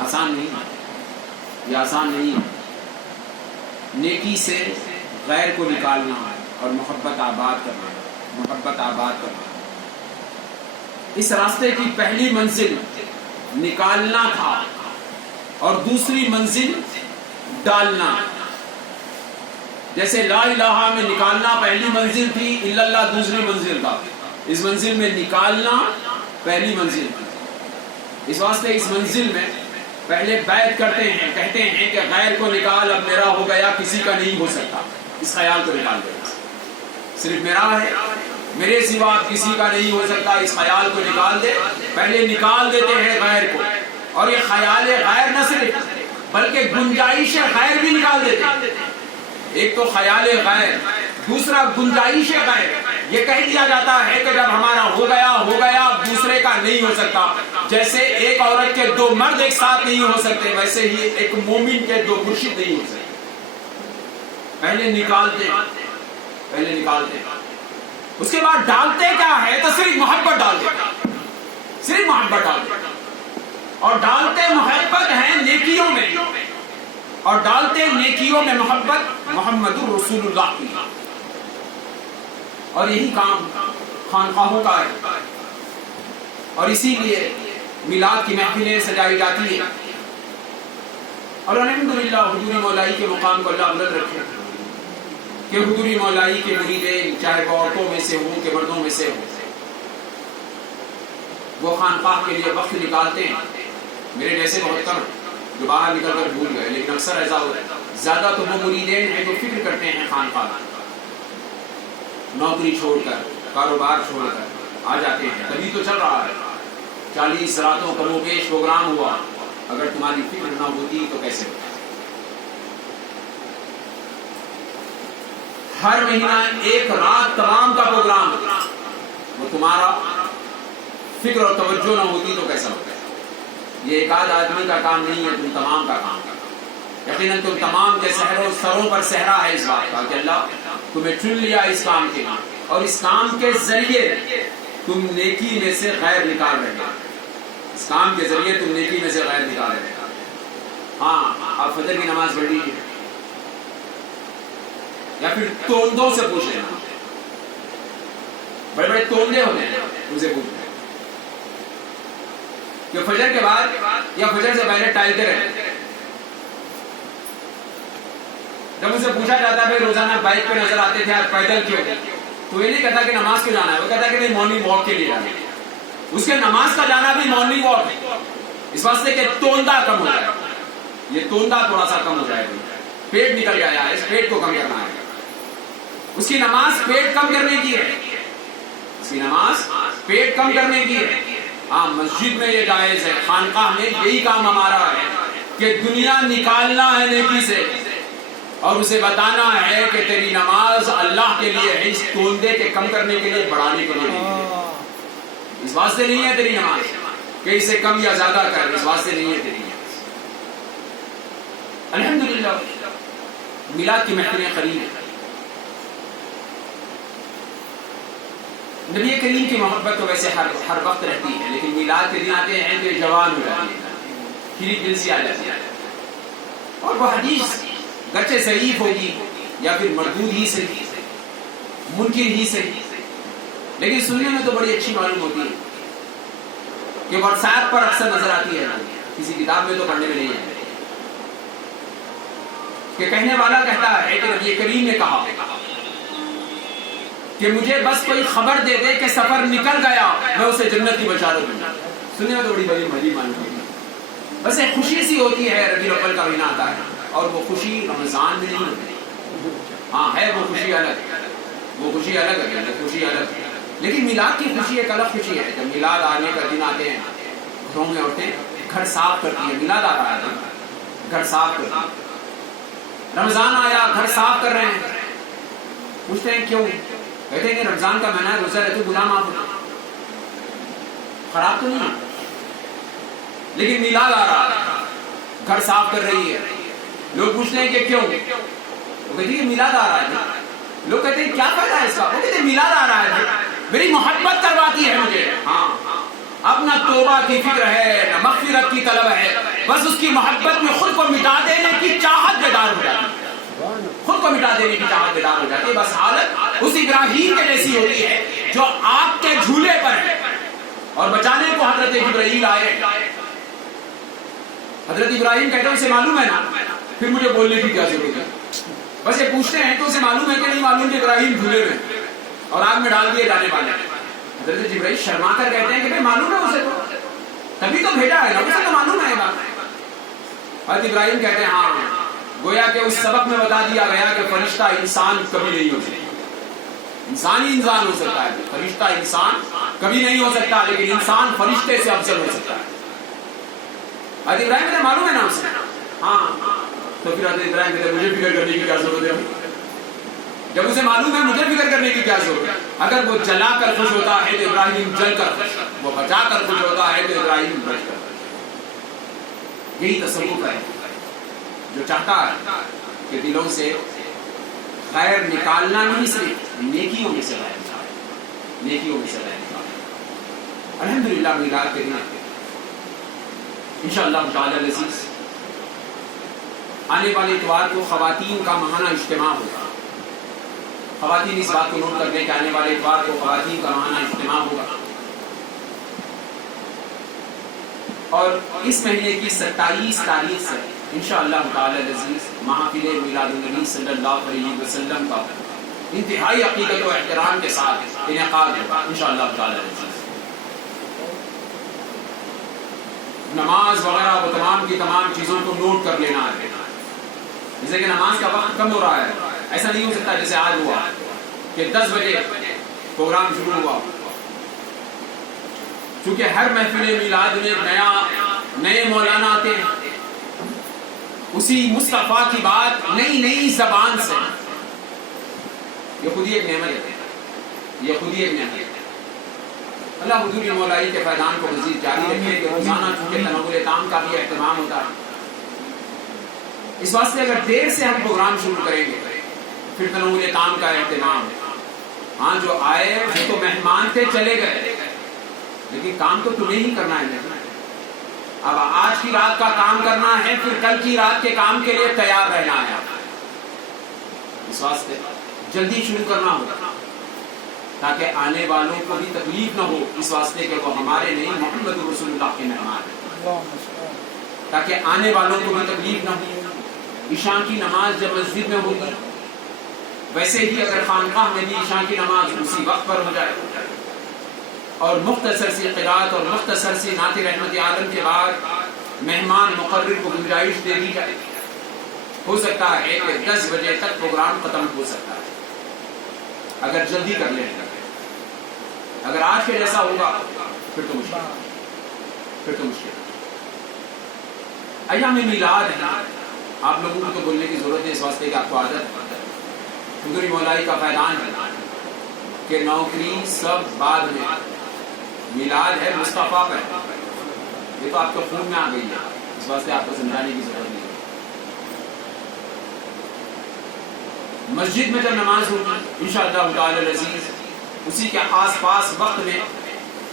آسان نہیں ہے، یہ آسان نہیں ہے۔ نیکی سے غیر کو نکالنا اور محبت آباد کرنا، محبت آباد کرنا، اس راستے کی پہلی منزل نکالنا تھا اور دوسری منزل ڈالنا۔ جیسے لا الہ میں نکالنا پہلی منزل تھی، الا اللہ دوسری منزل تھا، اس منزل میں نکالنا پہلی منزل تھی۔ اس واسطے اس منزل میں پہلے بیعت کرتے ہیں، کہتے ہیں کہ غیر کو نکال، اب میرا ہو گیا، کسی کا نہیں ہو سکتا، اس خیال کو نکال دے، صرف میرا ہے، میرے سوا کسی کا نہیں ہو سکتا، اس خیال کو نکال دے۔ پہلے نکال دیتے ہیں غیر کو، اور یہ خیال غیر نہ صرف بلکہ گنجائش غیر بھی نکال دیتے ہیں۔ ایک تو خیال غیر، دوسرا گنجائش غیر۔ یہ کہہ دیا جاتا ہے کہ جب ہمارا ہو گیا اب دوسرے کا نہیں ہو سکتا۔ جیسے ایک عورت کے دو مرد ایک ساتھ نہیں ہو سکتے، ویسے ہی ایک مومن کے دو مرشد نہیں ہو سکتے۔ پہلے نکالتے، اس کے بعد ڈالتے کیا ہے تو صرف محبت ڈالتے، صرف محبت ڈالتے، اور ڈالتے محبت ہے نیکیوں میں، اور ڈالتے نیکیوں میں محبت محمد الرسول اللہ کی۔ اور یہی کام خانقاہوں کا ہے، اور اسی لیے میلاد کی محفلیں سجائی جاتی ہیں، اور الحمدللہ حضور مولائی کے مقام کو اللہ بلند رکھے کہ حضور مولائی کے مریدین چاہے وہ عورتوں میں سے ہوں کہ مردوں میں سے ہوں، وہ خانقاہ کے لیے وقت نکالتے ہیں۔ میرے جیسے محترم جو باہر نکل کر بھول گئے، لیکن اکثر ایسا ہوتا ہے، زیادہ تو وہ مریدین ہیں جو فکر کرتے ہیں خانقاہ، نوکری چھوڑ کر، کاروبار چھوڑ کر آ جاتے ہیں، تبھی تو چل رہا ہے، 40 راتوں کم و بیش پروگرام ہوا، اگر تمہاری فکر نہ ہوتی تو کیسے ہوتا؟ ہر مہینہ ایک رات تمام کا پروگرام، وہ تمہارا فکر اور توجہ نہ ہوتی تو کیسا ہوتا ہے؟ یہ ایک آدھ آدمی کا کام نہیں ہے، تم تمام کا کام ہے۔ یقیناً تم تمام کے سروں پر صحرا ہے اس بات کا کہ اللہ تمہیں چن لیا اس کام کے، اور اس کام کے ذریعے تم نیکی میں سے غیر نکال رہے ہیں، اس کام کے ذریعے تم نیکی میں سے غیر نکال رہے ہیں۔ ہاں، آپ فجر کی نماز پڑھ لیجیے، یا پھر توندوں سے پوچھ لینا، بڑے بڑے توندے ہوتے ہیں، ان سے پوچھ لیں کہ فجر کے بعد یا فجر سے پہلے ٹائلتے رہتے۔ جب ان سے پوچھا جاتا ہے روزانہ بائک پہ نظر آتے تھے، آج پیدل کیوں؟ تو یہ نہیں کہتا کہ نماز کے جانا ہے، وہ کہتا ہے کہ نہیں، مارننگ واک کے لیے جانا ہے۔ اس کے نماز کا جانا بھی مارننگ واک ہے، اس واسطے کہ توندہ کم ہو جائے، یہ توندہ تھوڑا سا کم ہو جائے، پیٹ نکل گیا ہے، اس پیٹ کو کم کرنا ہے۔ اس کی نماز پیٹ کم کرنے کی ہے، اس کی نماز پیٹ کم کرنے کی ہے۔ ہاں، مسجد میں یہ جائز ہے، خانقاہ میں یہی کام ہمارا ہے کہ دنیا نکالنا ہے نیکی سے، اور اسے بتانا ہے کہ تیری نماز اللہ کے لیے ہے، اس توندے کے کم کرنے کے لیے، بڑھانے کے لیے نہیں، اس واسطے نہیں ہے تیری نماز کہ اسے کم یا زیادہ کر، اس واسطے نہیں ہے تیری نماز۔ الحمدللہ میلاد کی محفلیں قریب ہیں، نبی کریم کی محبت تو ویسے ہر وقت رہتی ہے، لیکن میلاد کے دن آتے ہیں تو یہ جوان ہو جاتی ہے، کھری دل سے آ جاتی ہے، اور وہ حدیث گرچہ ضعیف ہوگی یا پھر مردود ہی سے، منکر ہی سے، لیکن سننے میں تو بڑی اچھی معلوم ہوتی ہے کہ واٹس ایپ پر اکثر نظر آتی ہے، کسی کتاب میں تو پڑھنے میں نہیں ہے، کہ کہنے والا کہتا ہے کہ نبی کریم نے کہا کہ مجھے بس کوئی خبر دے دے کہ سفر نکل گیا، میں اسے جنت کی بشارت دوں گا۔ سننے میں تو بڑی بڑی بڑی معلوم ہوتی ہے، بس ایک خوشی سی ہوتی ہے، ربیع الاول کا مہینہ آتا ہے، اور وہ خوشی رمضان میں نہیں ہوتی، ہاں ہے وہ خوشی الگ، وہ خوشی الگ ہے، خوشی الگ، لیکن میلاد کی خوشی ایک الگ خوشی ہے۔ جب میلاد آنے کا دن آتے ہیں، گھروں میں عورتیں گھر صاف کرتی ہیں، میلاد آ رہا ہے گھر صاف کرتی ہیں، رمضان آیا گھر صاف کر رہے ہیں، پوچھتے ہیں کیوں؟ کہتے ہیں کہ رمضان کا مہینہ روزہ رہتے گناہ معاف ہوتا، خراب تو نہیں، لیکن میلاد آ رہا ہے، گھر صاف کر رہی ہے، لوگ پوچھتے ہیں کہ کیوں؟ وہ کہتی ہے میلاد آ رہا ہے، لوگ کہتے ہیں کیا فائدہ ہے اس کا؟ وہ کہتے ہیں میلاد آ رہا ہے، میری محبت کرواتی ہے مجھے، ہاں اب نہ توبہ کی فکر ہے نہ مغفرت کی طلب ہے، بس اس کی محبت میں خود کو مٹا دینے کی چاہت بیدار ہو جاتی ہے، خود کو مٹا دینے کی چاہت بیدار ہو جاتی ہے. بس حالت اس ابراہیم کے جیسی ہوتی ہے جو آگ کے جھولے پر ہے اور بچانے کو حضرت جبرائیل آئے. حضرت ابراہیم کہتے ہیں اسے معلوم ہے نا، پھر مجھے بولنے کی کیا ضرورت ہے. بس یہ پوچھتے ہیں تو اسے معلوم ہے کہ نہیں معلوم کہ ابراہیم جھولے میں اور آگ میں ڈال دیے جانے والے. حضرت جبرائیل شرما کر کہتے ہیں کہ بھائی معلوم ہے اسے، تو تبھی تو بھیجا ہے نا، اسے تو معلوم ہے بات. حضرت ابراہیم کہتے ہیں ہاں، گویا کہ اس سبق میں بتا دیا گیا کہ فرشتہ انسان کبھی نہیں ہو سکتا. انسان ہی انسان ہو سکتا ہے، فرشتہ انسان کبھی نہیں ہو سکتا، لیکن انسان فرشتے سے افضل ہو سکتا ہے. حضرت ابراہیم کہتے ہیں معلوم ہے نا اسے. ہاں، تو پھر حضرت ابراہیم کہتے ہیں مجھے فکر کرنے کی کیا ضرورت ہے؟ جب اسے معلوم ہے مجھے فکر کرنے کی کیا ضرورت ہے؟ اگر وہ جلا کر خوش ہوتا ہے تو ابراہیم جل کر خوش، وہ بچا کر خوش ہوتا ہے تو ابراہیم بچ کر. یہی تصوف ہے جو چاہتا ہے کہ دلوں سے خیر نکالنا نہیں، صرف نیکیوں میں سے خیر نکالنا، نیکیوں میں سے خیر نکالنا. الحمدللہ میلاد کے دن انشاءاللہ تعالی العزیز آنے والے اتوار کو خواتین کا ماہانہ اجتماع ہوگا. خواتین اس بات کو نوٹ کر لیں کہ آنے والے اتوار کو خواتین کا ماہانہ اجتماع ہوگا، اور اس مہینے کی 27 تاریخ سے انشاءاللہ تعالی العزیز محافل میلاد النبی صلی اللہ علیہ وسلم کا انتہائی عقیدت و احترام کے ساتھ انعقاد ہوگا انشاءاللہ تعالی العزیز. نماز وغیرہ وہ تمام کی تمام چیزوں کو نوٹ کر لینا ہے. جیسے کہ نماز کا وقت کم ہو رہا ہے، ایسا نہیں ہو سکتا جیسے آج ہوا کہ 10 بجے پروگرام شروع ہوا. چونکہ ہر محفل میلاد میں نئے مولانا آتے ہیں، اسی مصطفیٰ کی بات نئی زبان سے. یہ خود ہی ایک نعمت ہے، یہ خود ہی ایک نعمت ہے. اللہ حضور مولائی کے فیضان کو مزید جاری رکھے کہ روزانہ چونکہ تنوع تام کا بھی اہتمام ہوتا ہے، اس واسطے اگر دیر سے ہم پروگرام شروع کریں گے پھر تنوع تام کا اہتمام. ہاں جو آئے وہ تو مہمان تھے چلے گئے، لیکن کام تو تمہیں ہی کرنا ہے. اب آج کی رات کا کام کرنا ہے، پھر کل کی رات کے کام کے لیے تیار رہنا ہے. اس واسطے جلدی شروع کرنا ہوگا تاکہ آنے والوں کو بھی تکلیف نہ ہو، اس واسطے کہ وہ ہمارے نہیں محمد رسول اللہ کے مہمان ہیں، تاکہ آنے والوں کو بھی تکلیف نہ ہو. عشاء کی نماز جب مسجد میں ہوگی، ویسے ہی اگر خانقاہ میں بھی عشاء کی نماز اسی وقت پر ہو جائے اور مختصر سی قرات اور مختصر سی نعت رحمت عالم کے بعد مہمان مقرر کو گنجائش دے دی جائے، ہو سکتا ہے کہ 10 بجے تک پروگرام ختم ہو سکتا ہے اگر جلدی کر لیں. اگر آج کے جیسا ہوگا پھر تو مشکل. ایام میلاد ہے، آپ لوگوں کو تو بولنے کی ضرورت ہے اس واسطے کہ آپ کو عادت حضور مولائی کا فیضان ہے کہ نوکری سب بعد میں، میلاد ہے مصطفیٰ پہ. یہ تو آپ کے خون میں آ گئی ہے، اس واسطے آپ کو سمجھانے کی ضرورت نہیں. مسجد میں جب نماز ہوگی انشاءاللہ تعالی العزیز اسی کے آس پاس وقت میں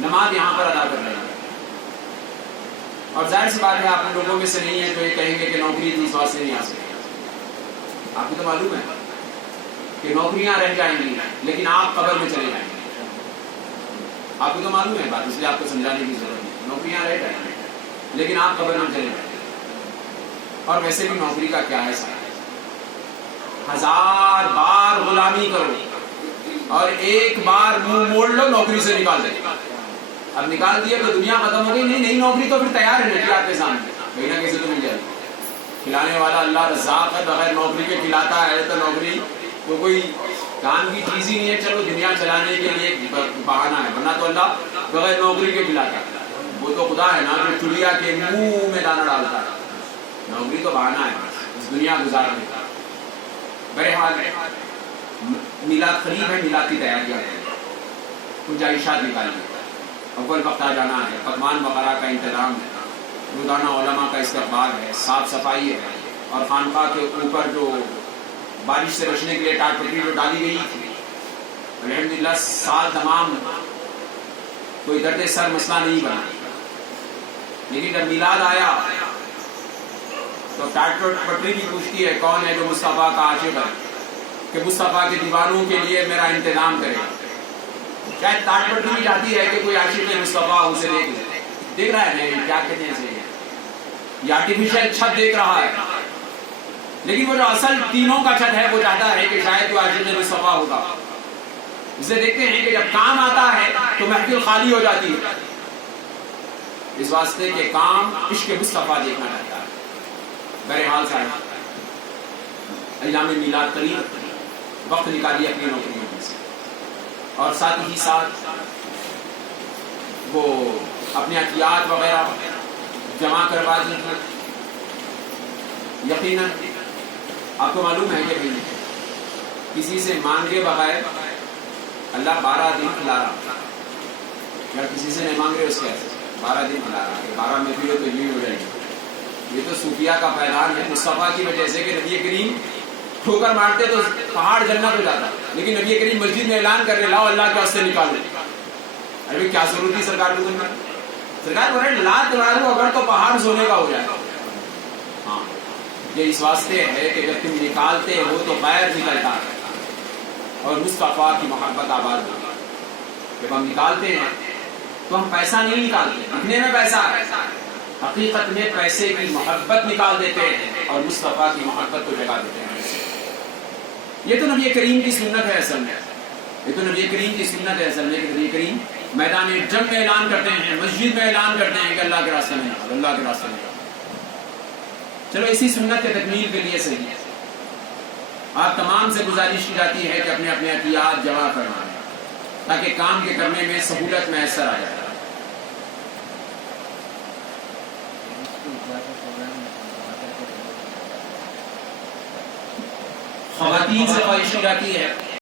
نماز یہاں پر ادا کر رہے ہیں. اور ظاہر سی بات ہے آپ لوگوں میں سے نہیں ہے جو یہ کہیں گے کہ نوکری تھی اس واسطے نہیں آ سکتے. آپ کو تو معلوم ہے کہ نوکریاں رہ جائیں گی لیکن آپ قبر میں چلے جائیں گے. آپ کو تو معلوم ہے بات، اس لیے آپ کو سمجھانے کی ضرورت نہیں. نوکریاں رہ جائیں گی لیکن آپ قبر میں چلے جائیں گے. اور ویسے بھی نوکری کا کیا ہے سارا، 1000 بار غلامی کرو اور ایک بار منہ موڑ لو نوکری سے نکال دے. اب نکال دیا تو دنیا ختم ہو گئی، نہیں نوکری تو پھر تیار ہے آپ کے سامنے، کہیں نہ کسی تو مل جائے گی. کھلانے والا اللہ رزاق ہے، بغیر نوکری کے کھلاتا ہے، تو نوکری تو کوئی کام کی چیز ہی نہیں ہے. چلو دنیا چلانے کے لیے بہانہ ہے، ورنہ تو اللہ بغیر نوکری کے کھلاتا ہے. وہ تو خدا ہے نا جو چڑیا کے منہ میں دانا ڈالتا ہے. نوکری تو بہانہ ہے اس دنیا گزارنے کا. بہرحال میلاد قریب ہے، میلاد کی تیاریاں ہیں. گنجائشات نکالیے، اول وقت آ جانا ہے، پکوان وغیرہ کا انتظام ہے، روزانہ علماء کا استقبال ہے، صاف صفائی ہے، اور خانقاہ کے اوپر جو بارش سے بچنے کے لیے ٹاٹ پٹی جو ڈالی گئی تھی الحمدللہ سال تمام کوئی درد سر مسئلہ نہیں بنا. لیکن جب میلاد آیا تو ٹاٹ پٹری بھی پوچھتی ہے کون ہے جو مصطفیٰ کا عاشق ہے کہ مصطفیٰ کے دیوانوں کے لیے میرا انتظام کرے. شاید ٹاٹ پٹری بھی چاہتی ہے کہ کوئی عاشق مصطفیٰ اسے دیکھ رہا ہے نہیں کیا کہتے ہیں اسے یہ آرٹیفیشل چھت دیکھ رہا ہے, لیکن وہ جو اصل تینوں کا چھت ہے وہ چاہتا ہے کہ شاید کوئی عاشق مصطفیٰ ہوگا. اسے دیکھتے ہیں کہ جب کام آتا ہے تو محفل خالی ہو جاتی ہے, اس واسطے کہ کام عشق مصطفیٰ دیکھنا چاہتا ہے. بہرحال صاحب ایام میلاد قریب, وقت نکالیے اپنی نوکریوں میں سے, اور ساتھ ہی ساتھ وہ اپنے عطیات وغیرہ جمع کروا دیجیے. یقیناً آپ کو معلوم ہے کہ بھائی کسی سے مانگے بغیر اللہ 12 دن کھلا رہا, اگر کسی سے نہیں مانگ رہے اس کے ایسے 12 دن کھلا رہا ہے, 12 میں پیو تو یوں ہو جائے گی. یہ تو صوفیہ کا فیضان ہے مصطفیٰ کی وجہ سے کہ نبی کریم ٹھوکر مارتے تو پہاڑ جنت ہو جاتا, لیکن نبی کریم مسجد میں اعلان کر رہے لاؤ اللہ کے واسطے نکالو. ابھی کیا ضرورت تھی سرکار کو کرنا, سرکار بول رہے لات مارو اگر تو پہاڑ سونے کا ہو جائے. ہاں یہ اس واسطے ہے کہ جب تم نکالتے ہو تو غیر نکلتا ہے اور مصطفیٰ کی محبت آباد ہوتی ہے. جب ہم نکالتے ہیں تو ہم پیسہ نہیں نکالتے, لکھنے میں پیسہ ہے, حقیقت میں پیسے کی محبت نکال دیتے ہیں اور مصطفیٰ کی محبت کو جگا دیتے ہیں. یہ تو نبی کریم کی سنت ہے اصل میں, یہ تو نبی کریم کی سنت ہے اصل میں کہ نبی کریم میدان جنگ میں اعلان کرتے ہیں, مسجد میں اعلان کرتے ہیں کہ اللہ کے راستے میں, اللہ کے راستے میں. چلو اسی سنت کے تکمیل کے لیے صحیح ہے, آپ تمام سے گزارش کی جاتی ہے کہ اپنے اپنے عطیات جمع کروائیں تاکہ کام کے کرنے میں سہولت میسر آ جائے. خواتین سے خواہش کی جاتی ہے